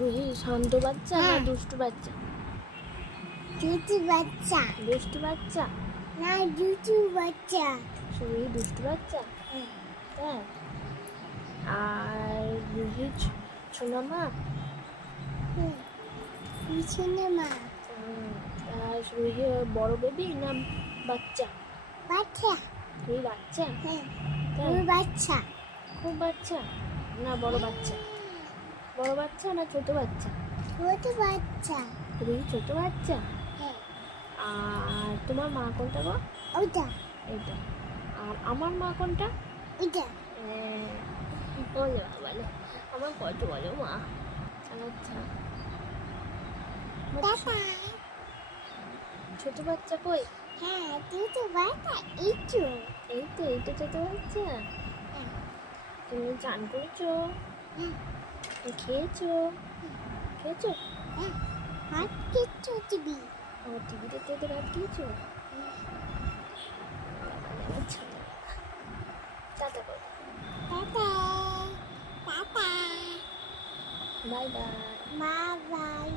রুহি শান্ত বাচ্চা না হ্যাঁ। দুষ্টু বাচ্চা? দুটি বাচ্চা। দুষ্টু বাচ্চা? না দুটি বাচ্চা। রুহি দুষ্টু বাচ্চা? তাই আর রুহি ছোনা মা? হুম। মা। আর রুহি বড় বেবি না বাচ্চা? বাচ্চা। রুহি বাচ্চা? হ্যাঁ বাচ্চা। খুব বাচ্চা? না বড় বাচ্চা? বড় বাচ্চা না ছোট বাচ্চা? ছোট বাচ্চা। রুহি ছোট বাচ্চা? হ্যাঁ। আর তোমার মা কোনটা গো? ওইটা। এইটা। আর আমার মা কোনটা? ওইটা। হ্যাঁ, বলো বলো। আমার কত বলো মা। আচ্ছা। ছোট বাচ্চা কই? হ্যাঁ দুটো বাচ্চা একটু এই তো। এইটা ছোট বাচ্চা। হ্যাঁ। তুমি চান করেছ? হ্যাঁ। খেয়েছো? খেয়েছো? হ্যাঁ হাত কিচ্ছু দিবি আমার টিভি দেখতে দেখতে খেয়েছো? আচ্ছা। টাটা করো টাটা টাটা। Bye bye. মা বাই বাই।